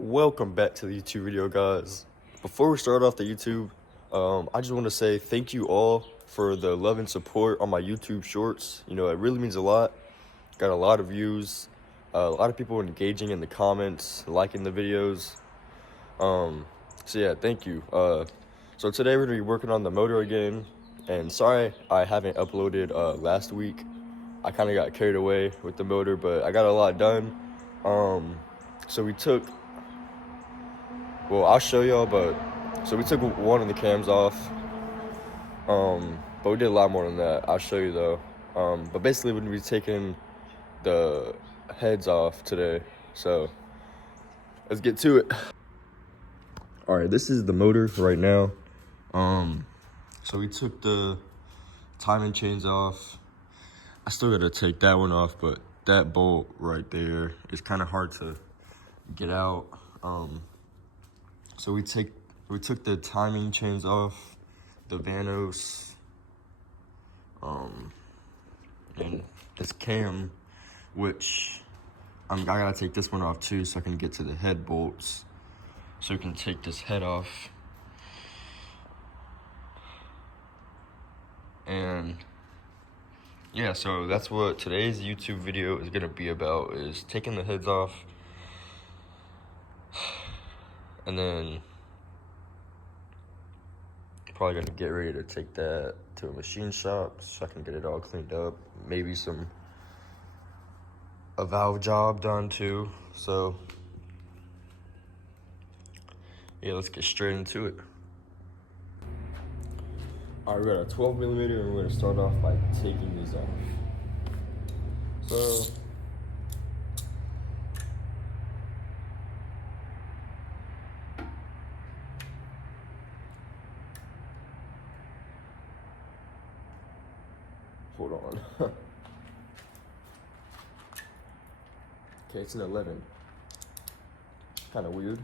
Welcome back to the YouTube video, guys. Before we start off the YouTube, I just want to say thank you all for the love and support on my YouTube shorts. You know, it really means a lot. Got a lot of views, a lot of people engaging in the comments, liking the videos. So yeah, thank you. So today we're gonna be working on the motor again, and sorry I haven't uploaded last week. I kind of got carried away with the motor, but I got a lot done. So I'll show y'all, but so we took one of the cams off, but we did a lot more than that. I'll show you though. But basically we're gonna be taking the heads off today, so let's get to it. All right, this is the motor right now. So we took the timing chains off. I still gotta take that one off, but that bolt right there is kind of hard to get out. So we took the timing chains off, the Vanos, and this cam, which I gotta take this one off too, so I can get to the head bolts, so we can take this head off. And yeah, so that's what today's YouTube video is gonna be about, is taking the heads off, and then probably gonna get ready to take that to a machine shop so I can get it all cleaned up. Maybe a valve job done too. So yeah, let's get straight into it. All right, we got a 12 millimeter, and we're gonna start off by taking these off. So hold on. Okay, it's an 11. Kind of weird.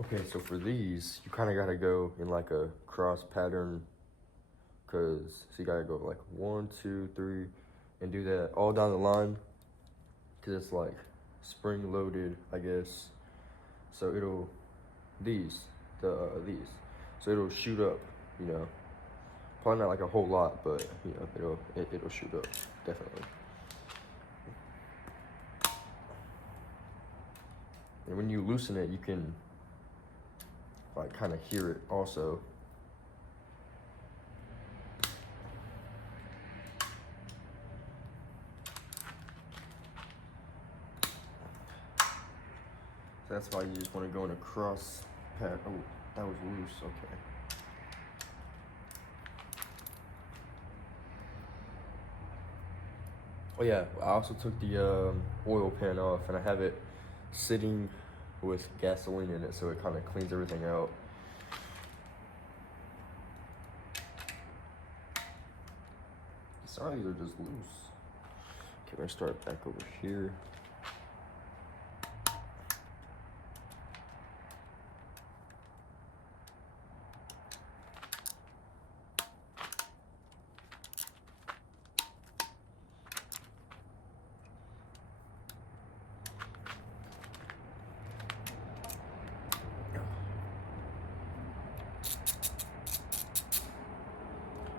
Okay, so for these, you kind of gotta go in like a cross pattern, so you gotta go like 1, 2, 3, and do that all down the line, cause it's like spring loaded, I guess. So these, so it'll shoot up, you know. Probably not like a whole lot, but you know, it'll shoot up, definitely. And when you loosen it, you can like kind of hear it also. So that's why you just want to go in a cross pad. Oh, that was loose. Okay. Oh yeah, I also took the oil pan off, and I have it sitting with gasoline in it, so it kind of cleans everything out. Sorry, these are just loose. Okay, we're gonna start back over here.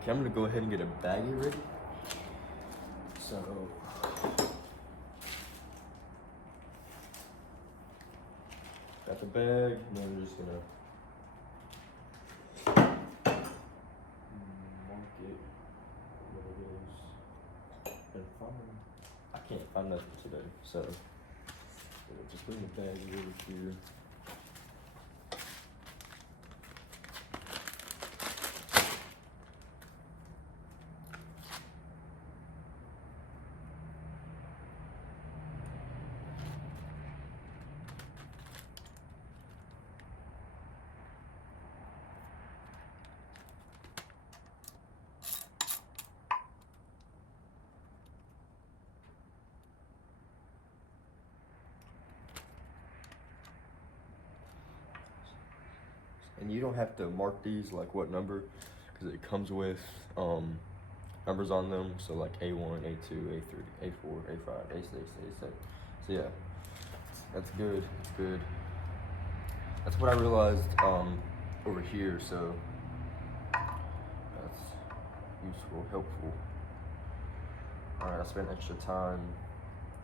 Okay, I'm gonna go ahead and get a baggie ready. So got the bag, and then I'm just gonna mark it what it is. I can't find nothing today, so just bring the bag over here. And you don't have to mark these like what number, because it comes with numbers on them. So like A1, A2, A3, A4, A5, A6, A7. So yeah, that's good. It's good. That's what I realized over here. So that's useful, helpful. All right, I spent extra time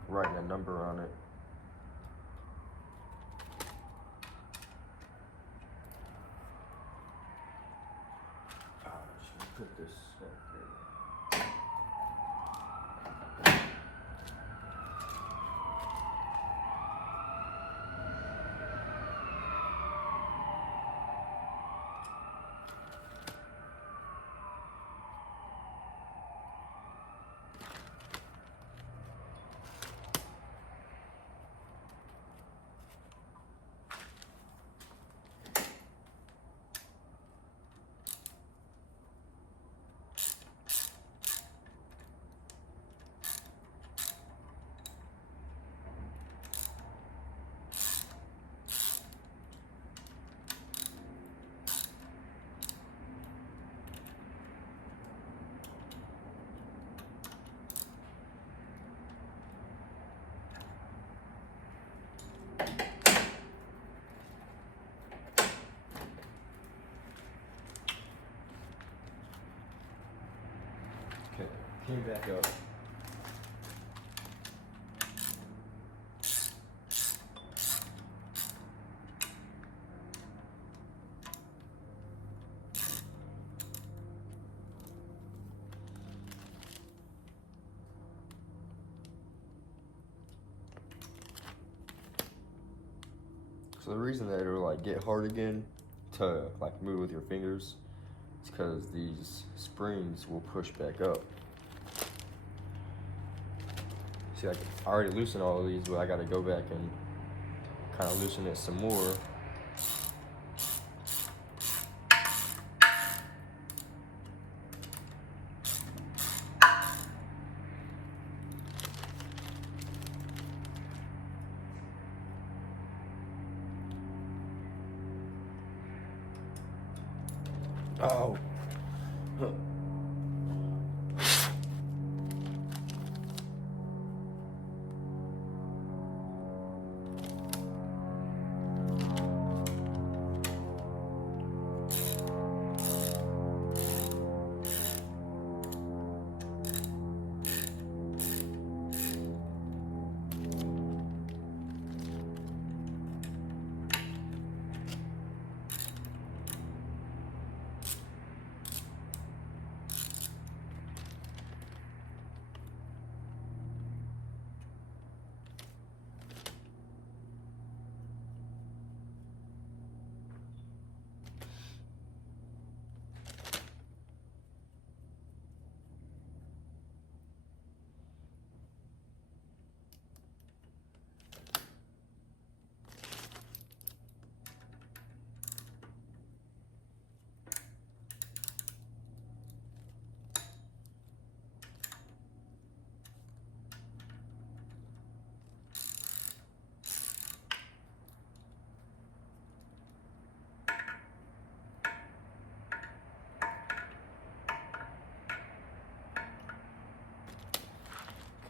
writing a number on it. Just gonna put this up here. Okay, came back up. So the reason that it'll like get hard again to like move with your fingers is because these springs will push back up. See, like I already loosened all of these, but I gotta go back and kind of loosen it some more. Oh. Huh.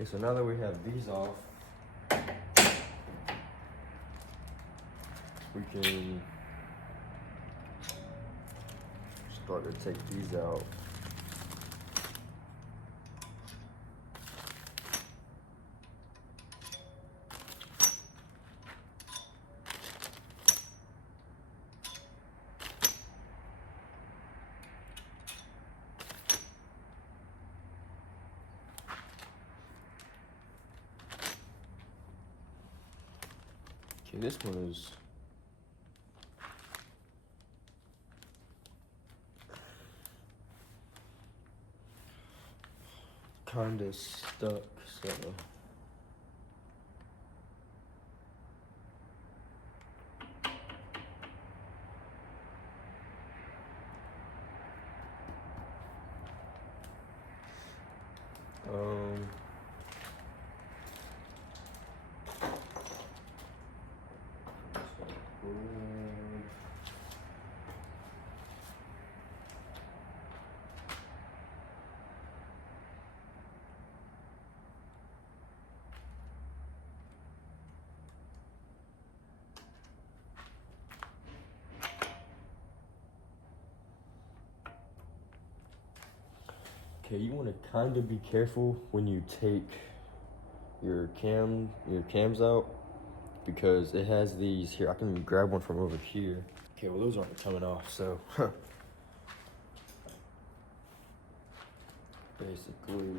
Okay, so now that we have these off, we can start to take these out. Okay, this one is kind of stuck, so um Okay, you want to kind of be careful when you take your cams out, because it has these here. I can grab one from over here. Okay, well those aren't coming off, so basically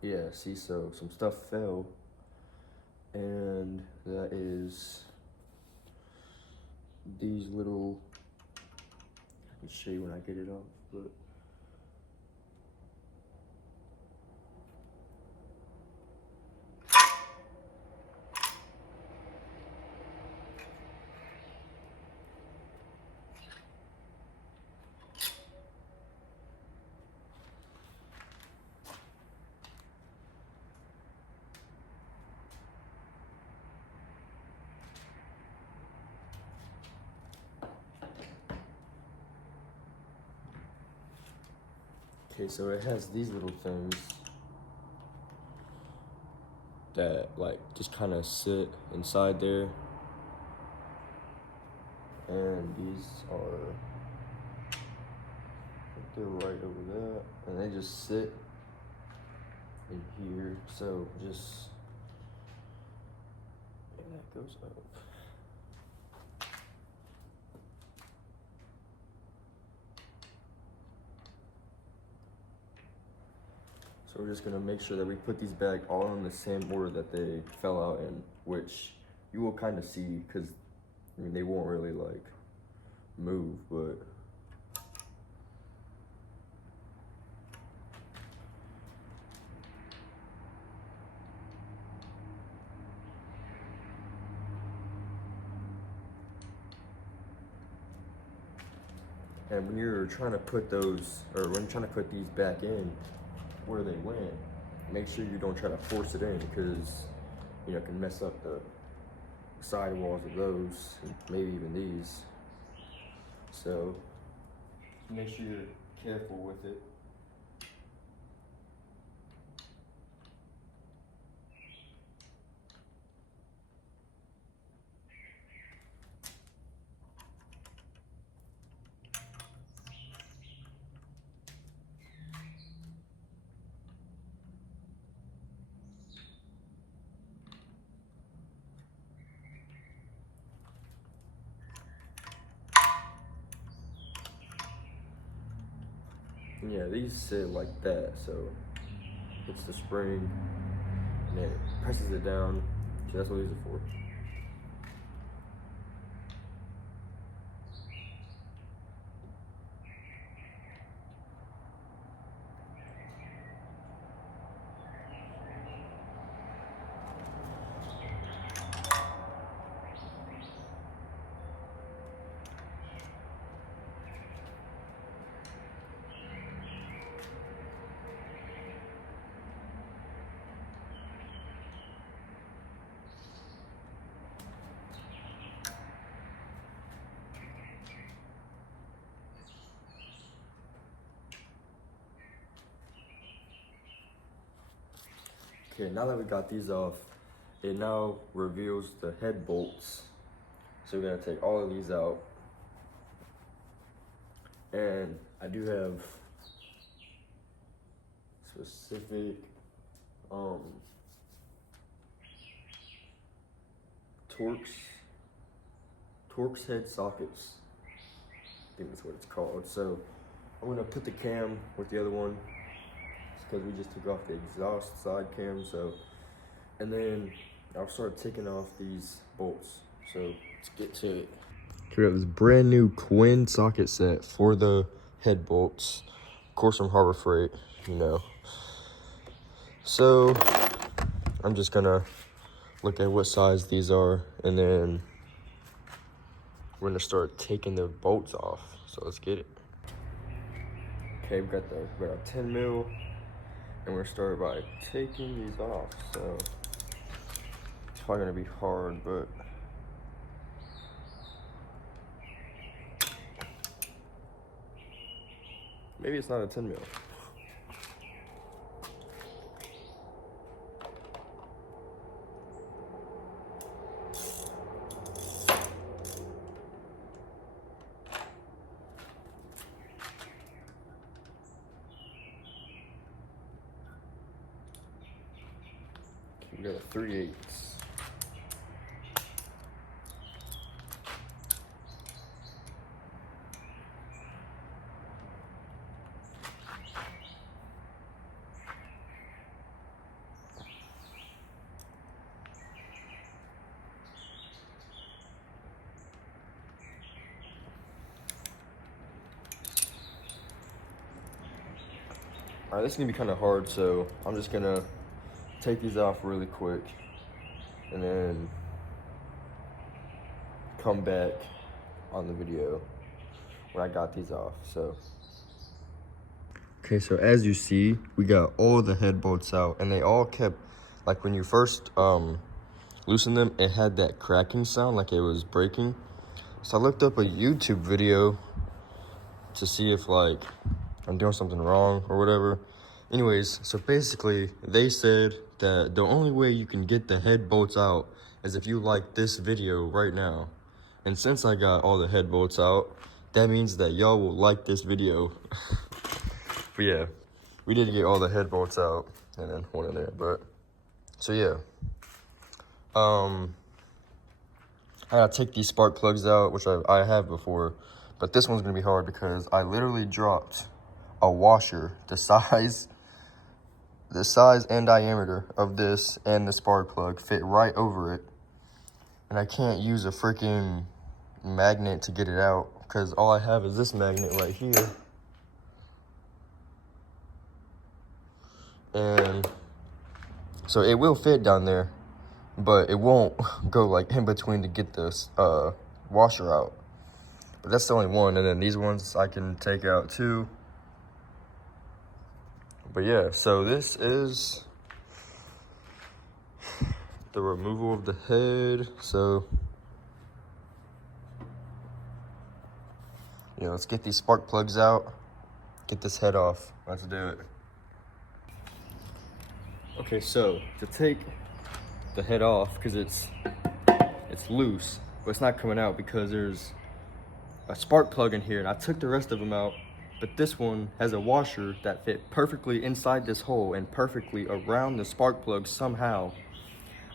yeah, see, so some stuff fell, and that is these little, I can show you when I get it off, but okay, so it has these little things that like just kind of sit inside there, and these are, they're right over there, and they just sit in here. So just, and that goes up. So we're just gonna make sure that we put these back all in the same order that they fell out in, which you will kind of see, because I mean they won't really like move, but and when you're trying to put those, or when you're trying to put these back in where they went, make sure you don't try to force it in, because you know it can mess up the side walls of those, and maybe even these. So make sure you're careful with it. Yeah, these sit like that, so it's the spring, and it presses it down. So that's what these are for. Okay, now that we got these off, it now reveals the head bolts. So we're gonna take all of these out. And I do have specific Torx head sockets. I think that's what it's called. So I'm gonna put the cam with the other one, because we just took off the exhaust side cam. So, and then I'll start taking off these bolts. So let's get to it. Okay, we got this brand new Quinn socket set for the head bolts, of course from Harbor Freight, you know. So I'm just gonna look at what size these are, and then we're gonna start taking the bolts off. So let's get it. Okay, we got our 10 mil, and we're gonna start by taking these off. So it's probably gonna be hard, but maybe it's not a 10 mil. We got a 3/8. Alright, this is gonna be kind of hard, so I'm just gonna take these off really quick and then come back on the video when I got these off. So okay, so as you see, we got all the head bolts out, and they all kept, like when you first loosen them, it had that cracking sound like it was breaking. So I looked up a YouTube video to see if like I'm doing something wrong or whatever. Anyways, so basically they said that the only way you can get the head bolts out is if you like this video right now. And since I got all the head bolts out, that means that y'all will like this video. But yeah, we did get all the head bolts out and then one in there. But so yeah, I gotta take these spark plugs out, which I have before, but this one's gonna be hard because I literally dropped a washer the size and diameter of this, and the spark plug fit right over it, and I can't use a freaking magnet to get it out because all I have is this magnet right here, and so it will fit down there, but it won't go like in between to get this washer out. But that's the only one, and then these ones I can take out too. But yeah, so this is the removal of the head. So yeah, let's get these spark plugs out, get this head off. Let's do it. Okay, so to take the head off, because it's loose, but it's not coming out because there's a spark plug in here, and I took the rest of them out, but this one has a washer that fit perfectly inside this hole and perfectly around the spark plug somehow.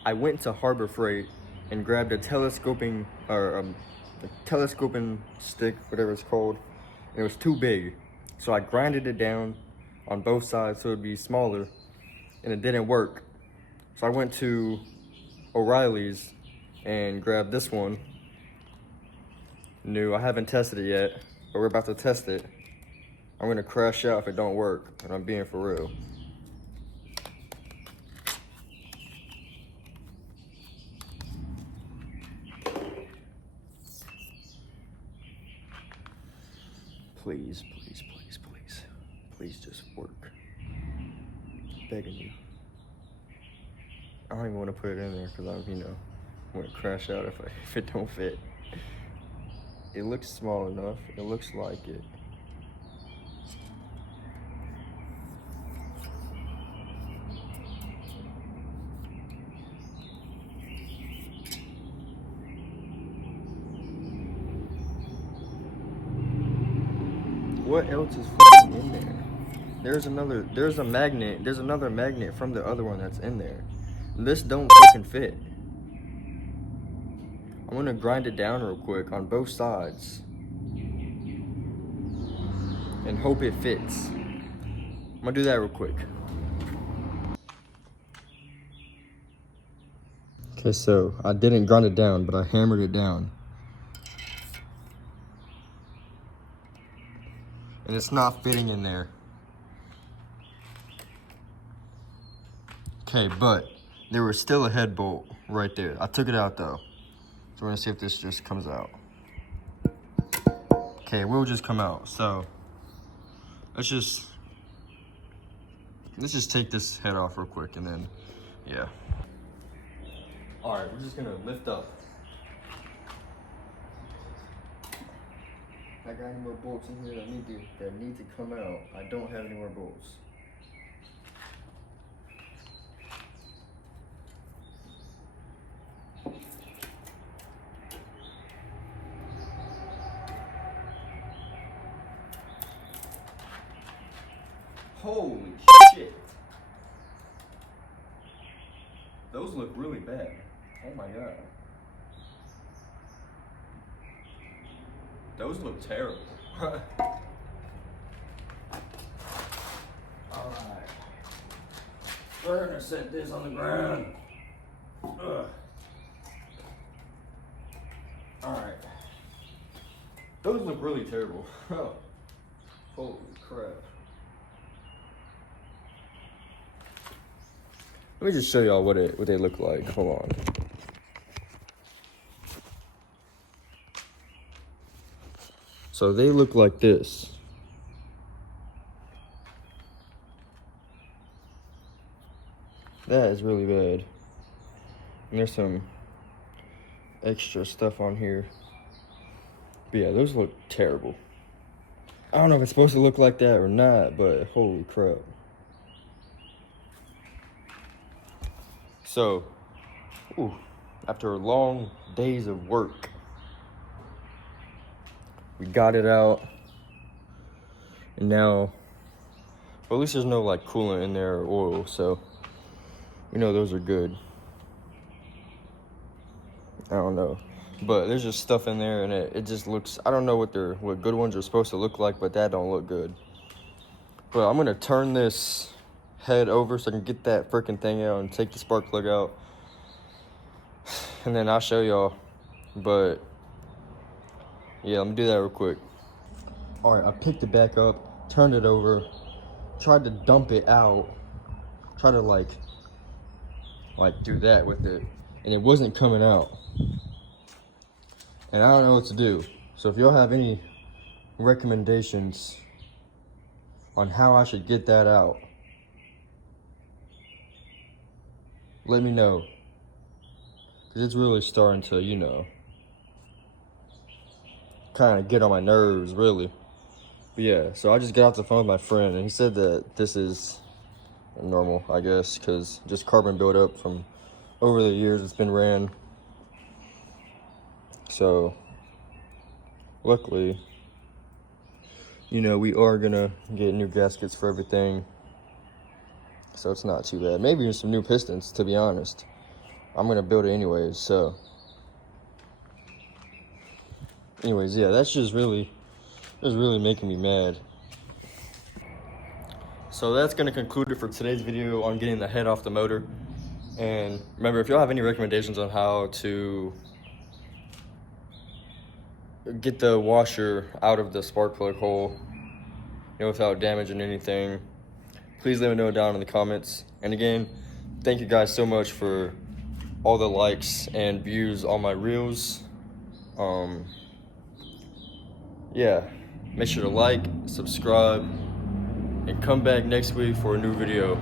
I went to Harbor Freight and grabbed a telescoping stick, whatever it's called, and it was too big, so I grinded it down on both sides so it'd be smaller, and it didn't work. So I went to O'Reilly's and grabbed this one. New, I haven't tested it yet, but we're about to test it. I'm gonna crash out if it don't work, and I'm being for real. Please, please, please, please. Please just work. Begging you. I don't even want to put it in there because I'm gonna crash out if it don't fit. It looks small enough. It looks like it. What else is fucking in there? There's another magnet from the other one that's in there. This don't fucking fit. I'm gonna grind it down real quick on both sides and hope it fits. I'm gonna do that real quick. Okay, so I didn't grind it down, but I hammered it down. And it's not fitting in there. Okay, but there was still a head bolt right there. I took it out though. So we're gonna see if this just comes out. Okay, it will just come out. So let's just take this head off real quick and then, yeah. All right, we're just gonna lift up. I got any more bolts in here that need to come out. I don't have any more bolts. Holy shit. Those look really bad. Oh my god. Those look terrible. Alright. We're gonna set this on the ground. Ugh. Alright. Those look really terrible. Holy crap. Let me just show y'all what they look like. Hold on. So they look like this. That is really bad. And there's some extra stuff on here. But yeah, those look terrible. I don't know if it's supposed to look like that or not, but holy crap. So, after long days of work, we got it out. And now, well, at least there's no like coolant in there or oil, so we know those are good. I don't know, but there's just stuff in there, and it just looks, I don't know what good ones are supposed to look like, but that don't look good. But I'm gonna turn this head over so I can get that freaking thing out and take the spark plug out, and then I'll show y'all. But yeah, let me do that real quick. All right, I picked it back up, turned it over, tried to dump it out, tried to like do that with it, and it wasn't coming out. And I don't know what to do. So if y'all have any recommendations on how I should get that out, let me know. Because it's really starting to, you know, kind of get on my nerves, really. But yeah, so I just got off the phone with my friend, and he said that this is normal, I guess, because just carbon buildup from over the years it's been ran. So luckily, you know, we are gonna get new gaskets for everything, so it's not too bad. Maybe even some new pistons, to be honest. I'm gonna build it anyways. So anyways, yeah, that's just really making me mad. So that's gonna conclude it for today's video on getting the head off the motor. And remember, if y'all have any recommendations on how to get the washer out of the spark plug hole, you know, without damaging anything, please let me know down in the comments. And again, thank you guys so much for all the likes and views on my reels. Yeah, make sure to like, subscribe, and come back next week for a new video.